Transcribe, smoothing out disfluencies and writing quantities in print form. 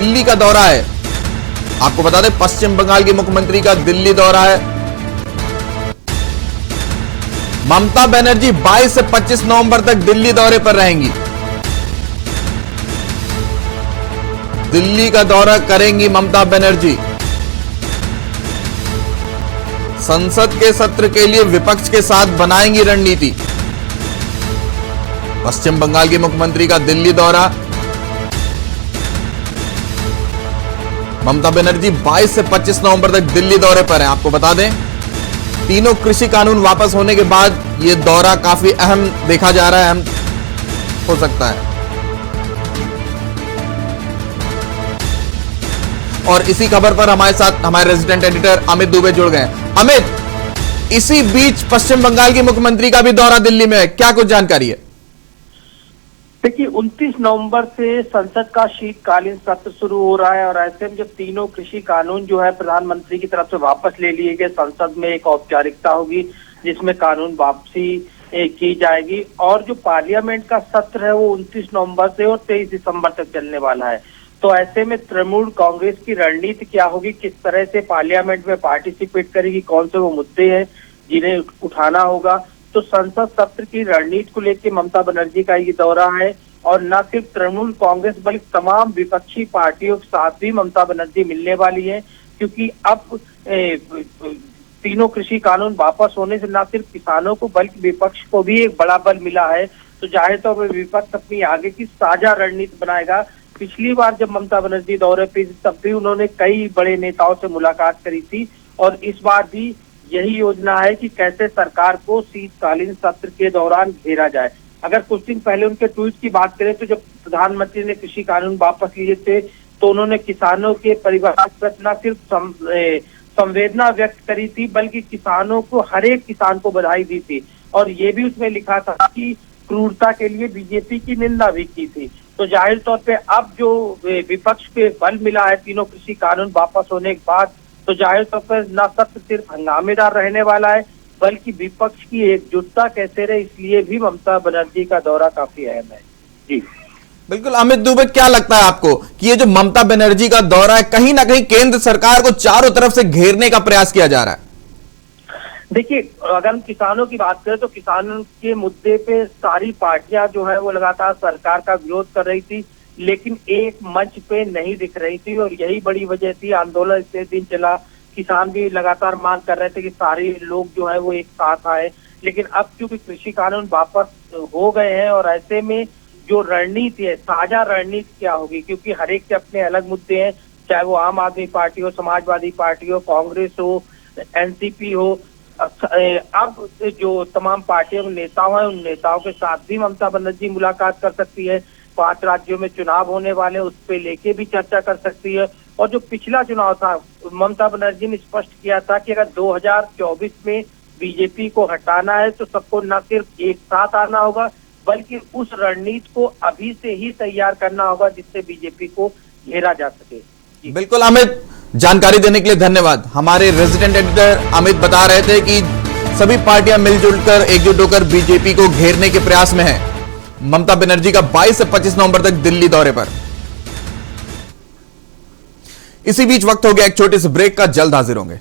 दिल्ली का दौरा है। आपको बता दें, पश्चिम बंगाल के मुख्यमंत्री का दिल्ली दौरा है। ममता बनर्जी 22 से 25 नवंबर तक दिल्ली दौरे पर रहेंगी। दिल्ली का दौरा करेंगी ममता बनर्जी। संसद के सत्र के लिए विपक्ष के साथ बनाएंगी रणनीति। पश्चिम बंगाल के मुख्यमंत्री का दिल्ली दौरा। ममता बनर्जी 22 से 25 नवंबर तक दिल्ली दौरे पर हैं। आपको बता दें, तीनों कृषि कानून वापस होने के बाद यह दौरा काफी अहम देखा जा रहा है, अहम हो सकता है। और इसी खबर पर हमारे साथ हमारे रेजिडेंट एडिटर अमित दुबे जुड़ गए। अमित, इसी बीच पश्चिम बंगाल के मुख्यमंत्री का भी दौरा दिल्ली में है, क्या कुछ जानकारी है? देखिए, 29 नवंबर से संसद का शीतकालीन सत्र शुरू हो रहा है और ऐसे में जब तीनों कृषि कानून जो है प्रधानमंत्री की तरफ से वापस ले लिए गए, संसद में एक औपचारिकता होगी जिसमें कानून वापसी की जाएगी। और जो पार्लियामेंट का सत्र है वो 29 नवंबर से और 23 दिसंबर तक चलने वाला है। तो ऐसे में तृणमूल कांग्रेस की रणनीति क्या होगी, किस तरह से पार्लियामेंट में पार्टिसिपेट करेगी, कौन से वो मुद्दे हैं जिन्हें उठाना होगा। तो संसद सत्र की रणनीति को लेकर ममता बनर्जी का ये दौरा है। और न सिर्फ तृणमूल कांग्रेस बल्कि तमाम विपक्षी पार्टियों के साथ भी ममता बनर्जी मिलने वाली है, क्योंकि अब तीनों कृषि कानून वापस होने से न सिर्फ किसानों को बल्कि विपक्ष को भी एक बड़ा बल मिला है। तो जाहिर तौर पर विपक्ष अपनी आगे की साझा रणनीति बनाएगा। पिछली बार जब ममता बनर्जी दौरे पे तब भी उन्होंने कई बड़े नेताओं से मुलाकात करी थी और इस बार भी यही योजना है कि कैसे सरकार को शीतकालीन सत्र के दौरान घेरा जाए। अगर कुछ दिन पहले उनके ट्वीट की बात करें तो जब प्रधानमंत्री ने कृषि कानून वापस लिए थे तो उन्होंने किसानों के परिवार के प्रति न सिर्फ संवेदना व्यक्त करी थी बल्कि किसानों को, हर एक किसान को बधाई दी थी और ये भी उसमें लिखा था कि क्रूरता के लिए बीजेपी की निंदा भी की थी। तो जाहिर तौर पे अब जो विपक्ष पे बल मिला है तीनों कृषि कानून वापस होने के बाद, तो जाहिर तौर पर न सत्र सिर्फ हंगामेदार रहने वाला है बल्कि विपक्ष की एकजुटता कैसे रहे, इसलिए भी ममता बनर्जी का दौरा काफी अहम है। जी बिल्कुल। अमित दुबे, क्या लगता है आपको कि ये जो ममता बनर्जी का दौरा है, कहीं ना कहीं केंद्र सरकार को चारों तरफ से घेरने का प्रयास किया जा रहा है? देखिए, अगर हम किसानों की बात करें तो किसानों के मुद्दे पे सारी पार्टियां जो है वो लगातार सरकार का विरोध कर रही थी, लेकिन एक मंच पे नहीं दिख रही थी और यही बड़ी वजह थी। आंदोलन इतने दिन चला, किसान भी लगातार मांग कर रहे थे कि सारे लोग जो है वो एक साथ आए, लेकिन अब क्योंकि कृषि कानून वापस हो गए हैं और ऐसे में जो रणनीति है, साझा रणनीति क्या होगी, क्योंकि हर एक के अपने अलग मुद्दे हैं, चाहे वो आम आदमी पार्टी हो, समाजवादी पार्टी हो, कांग्रेस हो, एनसीपी हो। अब जो तमाम पार्टियों के नेताओं हैं उन नेताओं के साथ भी ममता बनर्जी मुलाकात कर सकती है। 5 राज्यों में चुनाव होने वाले उस पे लेके भी चर्चा कर सकती है। और जो पिछला चुनाव था, ममता बनर्जी ने स्पष्ट किया था कि अगर 2024 में बीजेपी को हटाना है तो सबको न सिर्फ एक साथ आना होगा बल्कि उस रणनीति को अभी से ही तैयार करना होगा जिससे बीजेपी को घेरा जा सके। बिल्कुल अमित, जानकारी देने के लिए धन्यवाद। हमारे रेजिडेंट एडिटर अमित बता रहे थे कि सभी पार्टियां मिलजुल कर, एकजुट होकर बीजेपी को घेरने के प्रयास में है। ममता बनर्जी का 22 से 25 नवंबर तक दिल्ली दौरे पर। इसी बीच वक्त हो गया एक छोटे से ब्रेक का, जल्द हाजिर होंगे।